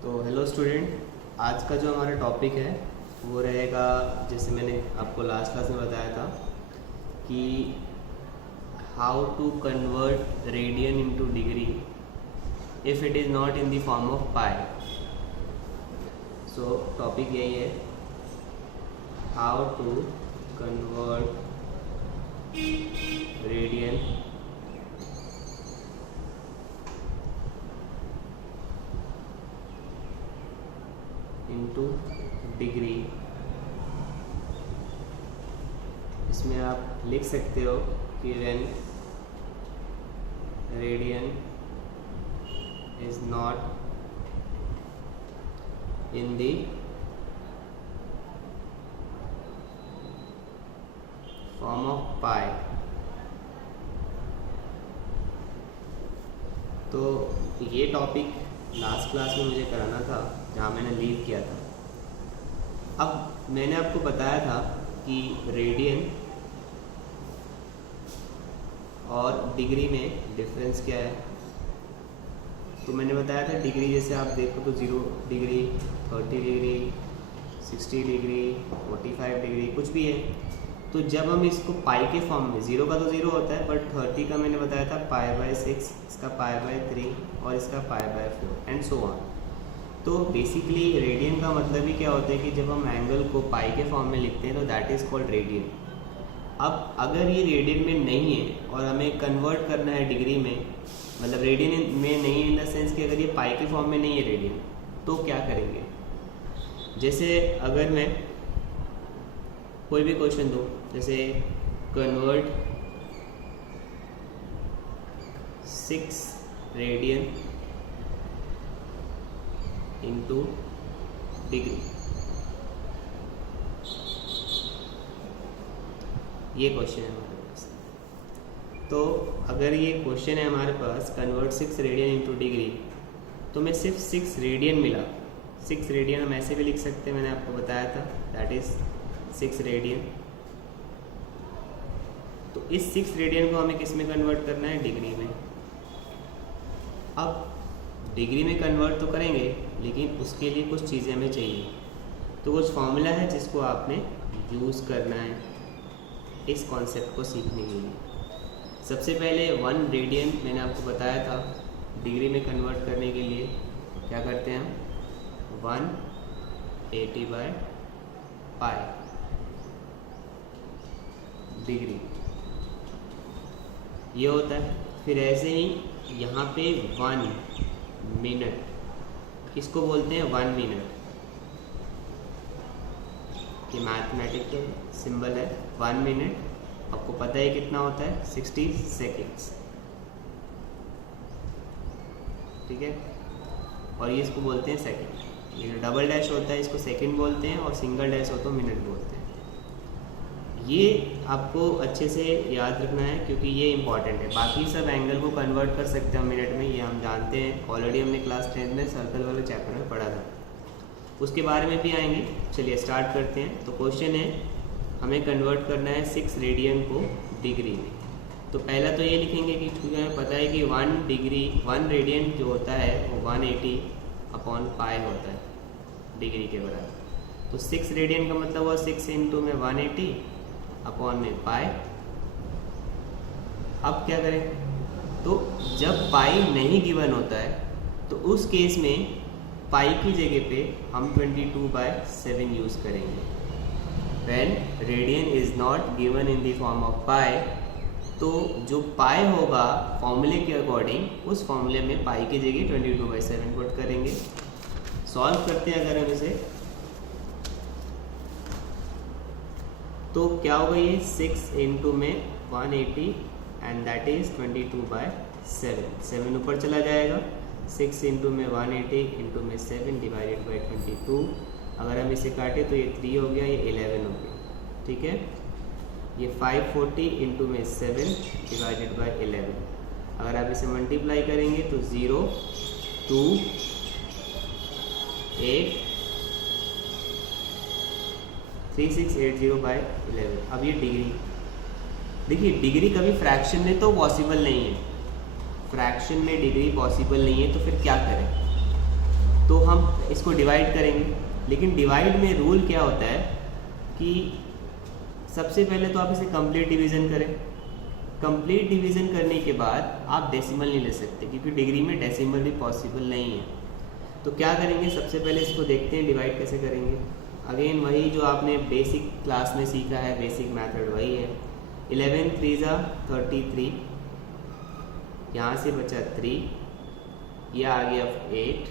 तो hello student, आज का जो हमारा टॉपिक है वो रहेगा, जैसे मैंने आपको लास्ट क्लास में बताया था कि how to convert radian into degree if it is not in the form of pi. So topic यही है, how to convert radian into degree. इसमें आप लिख सकते हो कि when radian is not in the form of pi. तो ये टॉपिक लास्ट क्लास में मुझे कराना था जहाँ मैंने लीव किया था। अब मैंने आपको बताया था कि रेडियन और डिग्री में डिफरेंस क्या है। तो मैंने बताया था डिग्री जैसे आप देखो तो 0 डिग्री, 30 डिग्री, 60 डिग्री, 45 डिग्री कुछ भी है। तो जब हम इसको पाई के फॉर्म में, 0 का तो 0 होता है, बट 30 का मैंने बताया था π/6, इसका π/3 और इसका π/4 एंड सो ऑन। तो बेसिकली रेडियन का मतलब ही क्या होता है कि जब हम एंगल को पाई के फॉर्म में लिखते हैं तो दैट इज़ कॉल्ड रेडियन। अब अगर ये रेडियन में नहीं है और हमें कन्वर्ट करना है डिग्री में, मतलब रेडियन में नहीं है इन द सेंस कि अगर ये पाई के फॉर्म में नहीं है रेडियन, तो क्या करेंगे। जैसे अगर मैं कोई भी क्वेश्चन दूँ, जैसे कन्वर्ट 6 रेडियन इनटू डिग्री, ये क्वेश्चन है हमारे पास। तो अगर ये क्वेश्चन है हमारे पास कन्वर्ट 6 रेडियन इनटू डिग्री, तो मैं सिर्फ 6 रेडियन मिला। 6 रेडियन हम ऐसे भी लिख सकते हैं, मैंने आपको बताया था, दैट इज 6 रेडियन। तो इस 6 रेडियन को हमें किस में कन्वर्ट करना है, डिग्री में। अब डिग्री में कन्वर्ट तो करेंगे, लेकिन उसके लिए कुछ चीज़ें हमें चाहिए। तो कुछ फॉर्मूला है जिसको आपने यूज़ करना है इस कॉन्सेप्ट को सीखने के लिए। सबसे पहले 1 रेडियन मैंने आपको बताया था, डिग्री में कन्वर्ट करने के लिए क्या करते हैं हम, 180/π डिग्री, ये होता है। फिर ऐसे ही यहाँ पे 1 मिनट, इसको बोलते हैं 1 मिनट, कि मैथमेटिकल सिंबल है 1 मिनट। आपको पता है कितना होता है, 60 सेकेंड्स, ठीक है। और ये इसको बोलते हैं सेकेंड। ये डबल डैश होता है इसको सेकेंड बोलते हैं, और सिंगल डैश हो तो मिनट बोलते हैं। ये आपको अच्छे से याद रखना है क्योंकि ये इंपॉर्टेंट है। बाकी सब एंगल को कन्वर्ट कर सकते हैं हम मिनट में, ये हम जानते हैं, ऑलरेडी हमने क्लास 10 में सर्कल वाले चैप्टर में पढ़ा था, उसके बारे में भी आएंगे। चलिए स्टार्ट करते हैं। तो क्वेश्चन है, हमें कन्वर्ट करना है 6 रेडियन को डिग्री में। तो पहला तो ये लिखेंगे कि क्योंकि हमें पता है कि 1 रेडियन जो होता है वो 180/π होता है, डिग्री के बराबर। तो 6 रेडियन का मतलब हुआ 6 इंटू में 180 अपॉन में पाई। अब क्या करें, तो जब पाई नहीं गिवन होता है तो उस केस में पाई की जगह पे हम 22/7 यूज़ करेंगे। When radian is not given in the form of pi, तो जो पाई होगा फॉर्मूले के अकॉर्डिंग, उस फॉर्मूले में पाई की जगह 22/7 पुट करेंगे। सॉल्व करते हैं अगर हम इसे, तो क्या होगा, ये 6 इंटू में 180 एंड दैट इज 22/7। 7 ऊपर चला जाएगा, 6 इंटू में 180 इंटू में 7 डिवाइडेड बाई 22। अगर हम इसे काटें तो ये 3 हो गया, ये 11 हो गया, ठीक है। ये 540 इंटू में 7 डिवाइडेड बाई 11। अगर आप इसे मल्टीप्लाई करेंगे तो 0, 2, 8, 3680/11। अब ये डिग्री, देखिए डिग्री कभी फ्रैक्शन में तो पॉसिबल नहीं है, फ्रैक्शन में डिग्री पॉसिबल नहीं है, तो फिर क्या करें। तो हम इसको डिवाइड करेंगे, लेकिन डिवाइड में रूल क्या होता है कि सबसे पहले तो आप इसे कंप्लीट डिवीज़न करें। कंप्लीट डिवीज़न करने के बाद आप डेसिमल नहीं ले सकते, क्योंकि डिग्री में डेसिमल भी पॉसिबल नहीं है। तो क्या करेंगे, सबसे पहले इसको देखते हैं डिवाइड कैसे करेंगे। अगेन वही जो आपने बेसिक क्लास में सीखा है, बेसिक मेथड वही है। 11 3 33, यहाँ से बचा 3, यह आ गया 8,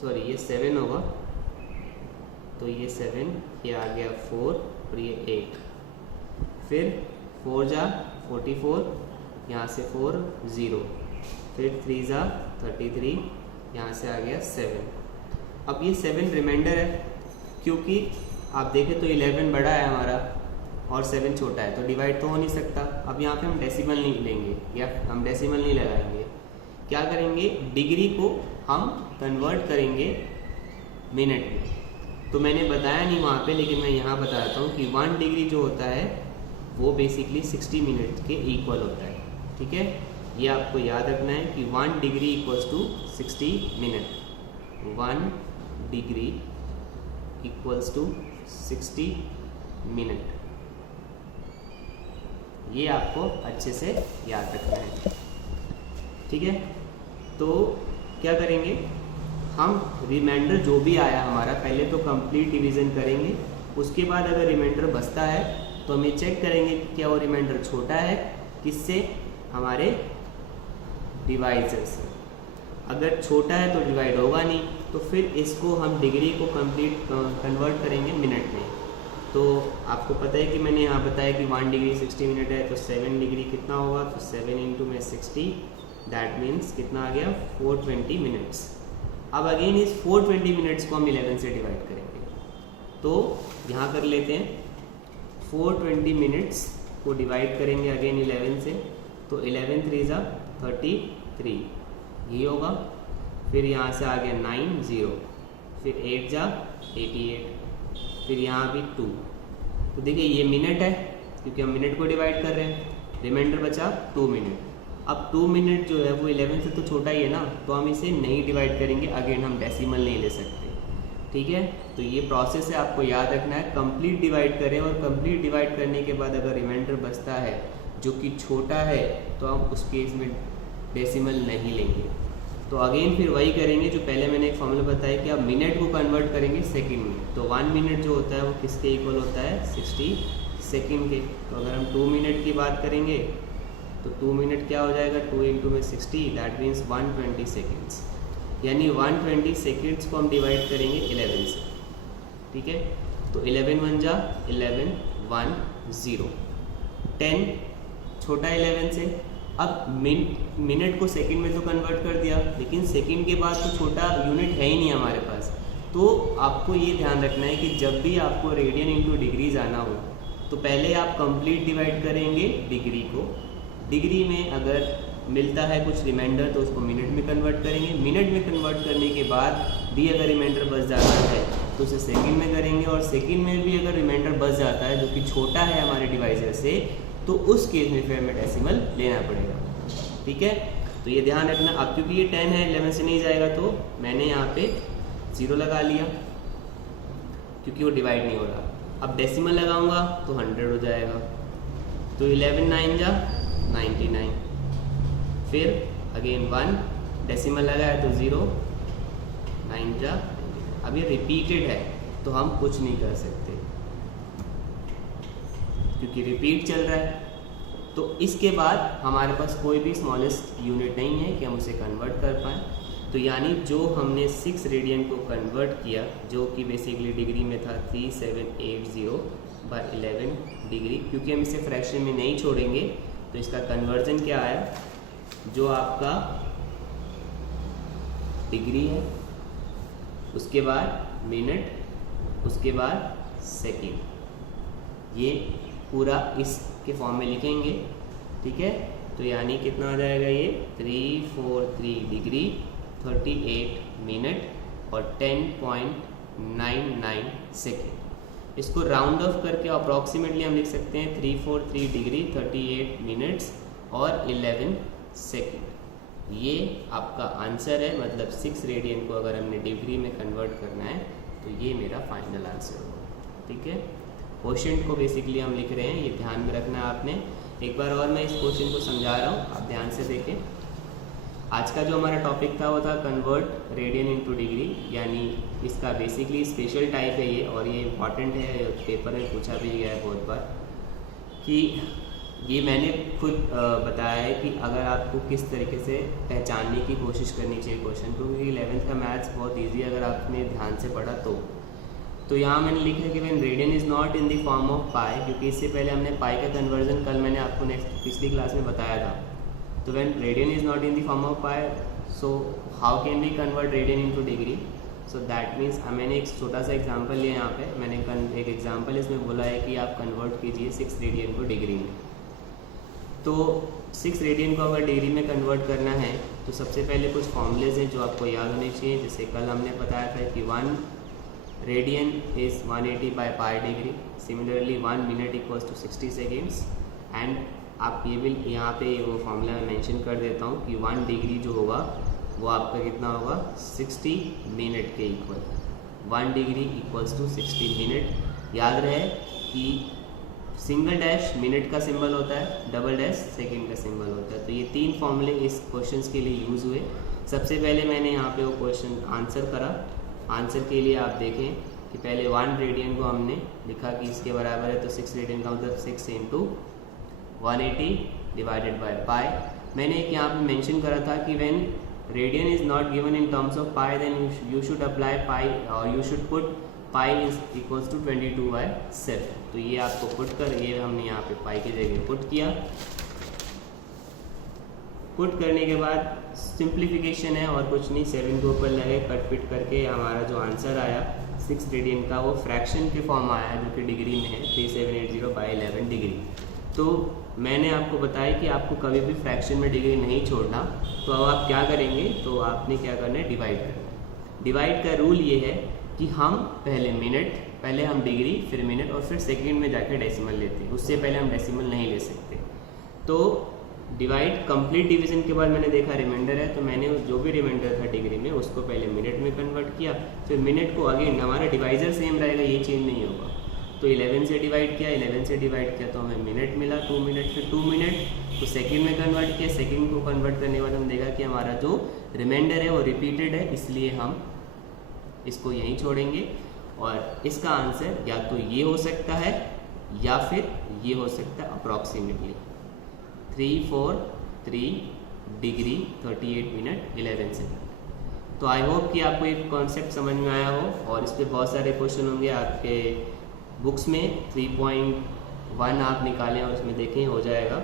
सॉरी ये 7 होगा, तो ये 7, ये आ गया 4 और ये 8। फिर 4 जा 44, यहाँ से 4 0, फिर 3 जा 33, यहाँ से आ गया 7। अब ये 7 रिमाइंडर है, क्योंकि आप देखें तो 11 बड़ा है हमारा और 7 छोटा है, तो डिवाइड तो हो नहीं सकता। अब यहाँ पे हम डेसिमल नहीं लेंगे या हम डेसिमल नहीं लगाएंगे। क्या करेंगे, डिग्री को हम कन्वर्ट करेंगे मिनट में। तो मैंने बताया नहीं वहाँ पे, लेकिन मैं यहाँ बताता हूँ कि 1 डिग्री जो होता है वो बेसिकली 60 मिनट के इक्वल होता है। ठीक है, ये आपको याद रखना है कि 1 degree equals to 60 minute. 1 degree equals to 60 minute, ये आपको अच्छे से याद रखना है। ठीक है, तो क्या करेंगे, हम रिमाइंडर जो भी आया हमारा, पहले तो कंप्लीट डिवीज़न करेंगे, उसके बाद अगर रिमाइंडर बचता है तो हम ये चेक करेंगे कि क्या वो रिमाइंडर छोटा है किससे, हमारे डिवाइजर से। अगर छोटा है तो डिवाइड होगा नहीं, तो फिर इसको हम डिग्री को कंप्लीट कन्वर्ट करेंगे मिनट में। तो आपको पता है कि मैंने यहाँ बताया कि 1 डिग्री 60 मिनट है, तो 7 डिग्री कितना होगा, तो 7 इंटू में 60, दैट मीन्स कितना आ गया 420 मिनट्स। अब अगेन इस 420 मिनट्स को हम 11 से डिवाइड करेंगे, तो यहाँ कर लेते हैं 420 मिनट्स को डिवाइड करेंगे अगेन 11 से, तो 11 3 जा 33, ये होगा। फिर यहाँ से आ गया 9 0, फिर 8 जा 88, फिर यहाँ भी 2। तो देखिए ये मिनट है, क्योंकि हम मिनट को डिवाइड कर रहे हैं। रिमाइंडर बचा 2 मिनट। अब 2 मिनट जो है वो 11 से तो छोटा ही है ना, तो हम इसे नहीं डिवाइड करेंगे, अगेन हम डेसिमल नहीं ले सकते। ठीक है, तो ये प्रोसेस है, आपको याद रखना है। कंप्लीट डिवाइड करें और कंप्लीट डिवाइड करने के बाद अगर रिमाइंडर बचता है जो कि छोटा है, तो हम उस केस में डेसिमल नहीं लेंगे। तो अगेन फिर वही करेंगे जो पहले मैंने एक फॉर्मूला बताया कि आप मिनट को कन्वर्ट करेंगे सेकंड में। तो 1 मिनट जो होता है वो किसके इक्वल होता है, 60 सेकंड के। तो अगर हम 2 मिनट की बात करेंगे तो 2 मिनट क्या हो जाएगा, 2 इंटू में 60, दैट मीन्स 120 सेकेंड्स। यानी 120 सेकेंड्स को हम डिवाइड करेंगे 11 से। ठीक है, तो 11 1 जा 11, 1 0, 10 छोटा 11 से। अब मिनट को सेकंड में तो कन्वर्ट कर दिया, लेकिन सेकंड के बाद तो छोटा यूनिट है ही नहीं हमारे पास। तो आपको ये ध्यान रखना है कि जब भी आपको रेडियन इंटू डिग्रीज आना हो, तो पहले आप कंप्लीट डिवाइड करेंगे डिग्री को। डिग्री में अगर मिलता है कुछ रिमाइंडर तो उसको मिनट में कन्वर्ट करेंगे। मिनट में कन्वर्ट करने के बाद भी अगर रिमाइंडर बच जाता है तो उसे सेकंड में करेंगे, और सेकंड में भी अगर रिमाइंडर बच जाता है जो कि छोटा है हमारे डिवाइजर से, तो उस केस में फिर हमें डेसिमल लेना पड़ेगा। ठीक है, तो ये ध्यान रखना। अब क्योंकि ये 10 है, 11 से नहीं जाएगा, तो मैंने यहाँ पे 0 लगा लिया क्योंकि वो डिवाइड नहीं हो रहा। अब डेसिमल लगाऊंगा तो 100 हो जाएगा, तो 11 9 जा 99, फिर अगेन 1 डेसिमल लगाया तो 0, 9 जा। अब ये रिपीटेड है तो हम कुछ नहीं कर सकते क्योंकि रिपीट चल रहा है। तो इसके बाद हमारे पास कोई भी स्मॉलेस्ट यूनिट नहीं है कि हम उसे कन्वर्ट कर पाएँ। तो यानी जो हमने 6 रेडियन को कन्वर्ट किया, जो कि बेसिकली डिग्री में था 3780/11 डिग्री, क्योंकि हम इसे फ्रैक्शन में नहीं छोड़ेंगे, तो इसका कन्वर्जन क्या आया, जो आपका डिग्री है, उसके बाद मिनट, उसके बाद सेकंड, ये पूरा इसके फॉर्म में लिखेंगे। ठीक है, तो यानी कितना आ जाएगा ये 343 डिग्री 38 मिनट और 10.99 सेकेंड। इसको राउंड ऑफ करके अप्रॉक्सीमेटली हम लिख सकते हैं 343 डिग्री 38 मिनट्स और 11 सेकेंड। ये आपका आंसर है, मतलब 6 रेडियन को अगर हमने डिग्री में कन्वर्ट करना है तो ये मेरा फाइनल आंसर होगा। ठीक है, क्वेश्चन को बेसिकली हम लिख रहे हैं, ये ध्यान में रखना है आपने। एक बार और मैं इस क्वेश्चन को समझा रहा हूँ, आप ध्यान से देखें। आज का जो हमारा टॉपिक था वो था कन्वर्ट रेडियन इनटू डिग्री, यानी इसका बेसिकली स्पेशल टाइप है ये, और ये इम्पॉर्टेंट है, पेपर में पूछा भी गया है बहुत बार कि ये मैंने खुद बताया है कि अगर आपको किस तरीके से पहचानने की कोशिश करनी चाहिए क्वेश्चन, क्योंकि 11th का मैथ्स बहुत ईजी है अगर आपने ध्यान से पढ़ा तो यहाँ मैंने लिखा है कि when radian is not in the form of pi, क्योंकि इससे पहले हमने पाई का कन्वर्जन कल मैंने आपको पिछली क्लास में बताया था। तो when radian is not in the form of pi, so how can we convert radian into degree? So that means मैंने एक छोटा सा एग्जांपल लिया यहाँ पे, मैंने एक एग्जांपल इसमें बोला है कि आप कन्वर्ट कीजिए 6 रेडियन को डिग्री में। तो 6 रेडियन को अगर डिग्री में कन्वर्ट करना है तो सबसे पहले कुछ फॉर्मूलेज हैं जो आपको याद होने चाहिए। जैसे कल हमने बताया था कि 1 radian is 180 by pi degree, similarly 1 minute equals to 60 seconds. And आप ये भी यहाँ पे वो फॉर्मूला मैं मेंशन कर देता हूँ कि 1 डिग्री जो होगा वो आपका कितना होगा, 60 मिनट के equal. 1 degree equals to 60 minute. याद रहे कि सिंगल डैश मिनट का सिंबल होता है, डबल डैश सेकंड का सिंबल होता है। तो ये 3 फॉर्मूले इस क्वेश्चन के लिए यूज़ हुए। सबसे पहले मैंने यहाँ पे वो क्वेश्चन आंसर करा। आंसर के लिए आप देखें कि पहले 1 रेडियन को हमने लिखा कि इसके बराबर है, तो 6 रेडियन का मतलब 6 इंटू 180 डिवाइडेड बाय पाई। मैंने एक यहाँ पे मेंशन करा था कि when radian is not given in terms of pi then you should apply pi, और you should put pi is equals to 22/7। तो ये आपको पुट कर, ये हमने यहाँ पे पाई की जगह पुट किया। पुट करने के बाद सिंप्लीफिकेशन है और कुछ नहीं, 7 के ऊपर लगे कट पिट करके हमारा जो आंसर आया 6 रेडियन का वो फ्रैक्शन के फॉर्म आया है, जो कि डिग्री में है 3780/11 डिग्री। तो मैंने आपको बताया कि आपको कभी भी फ्रैक्शन में डिग्री नहीं छोड़ना। तो अब आप क्या करेंगे, तो आपने क्या करना है, डिवाइड करना। डिवाइड का रूल ये है कि हम पहले मिनट, पहले हम डिग्री, फिर मिनट और फिर सेकंड में जाकर डेसिमल लेते हैं। उससे पहले हम डेसिमल नहीं ले सकते। तो डिवाइड कंप्लीट डिवीजन के बाद मैंने देखा रिमाइंडर है, तो मैंने जो भी रिमाइंडर था डिग्री में उसको पहले मिनट में कन्वर्ट किया, फिर मिनट को अगेन, हमारा डिवाइजर सेम रहेगा, ये चेंज नहीं होगा। तो 11 से डिवाइड किया, 11 से डिवाइड किया तो हमें मिनट मिला, 2 मिनट, फिर 2 मिनट तो सेकंड में कन्वर्ट किया। सेकंड को कन्वर्ट करने के बाद हम देखा कि हमारा जो रिमाइंडर है वो रिपीटेड है, इसलिए हम इसको यहीं छोड़ेंगे। और इसका आंसर या तो ये हो सकता है या फिर ये हो सकता है अप्रॉक्सीमेटली 343 डिग्री 38 मिनट 11 सेकेंड। तो आई होप कि आपको एक कॉन्सेप्ट समझ में आया हो, और इस पर बहुत सारे क्वेश्चन होंगे आपके बुक्स में। 3.1 आप निकालें और उसमें देखें, हो जाएगा।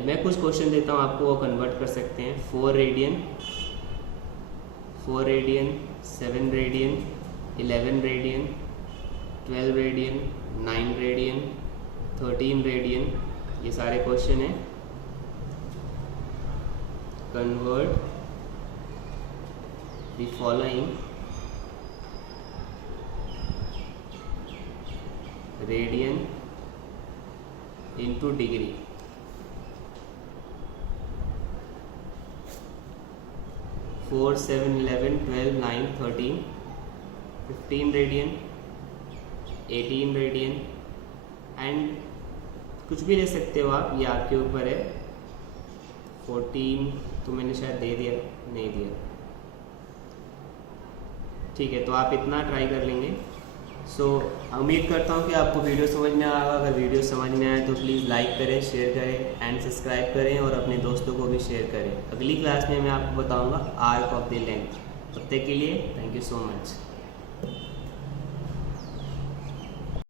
मैं कुछ क्वेश्चन देता हूँ आपको, वो कन्वर्ट कर सकते हैं। 4 radian, 7 radian, 11 radian, 12 radian, 9 radian, 13 radian, ये सारे क्वेश्चन हैं। Convert the following radian into degree. 4, 7, 11, 12, 9, 13, 15 radian, 18 radian, and कुछ भी ले सकते हो आप, ये आपके ऊपर है। 14 तो मैंने शायद दे दिया, नहीं दिया, ठीक है। तो आप इतना ट्राई कर लेंगे। सो उम्मीद करता हूँ कि आपको वीडियो समझ में आएगा। अगर वीडियो समझ में आए तो प्लीज़ लाइक करें, शेयर करें एंड सब्सक्राइब करें, और अपने दोस्तों को भी शेयर करें। अगली क्लास में मैं आपको बताऊँगा आर्क ऑफ द लेंथ। तब तक के लिए थैंक यू सो मच।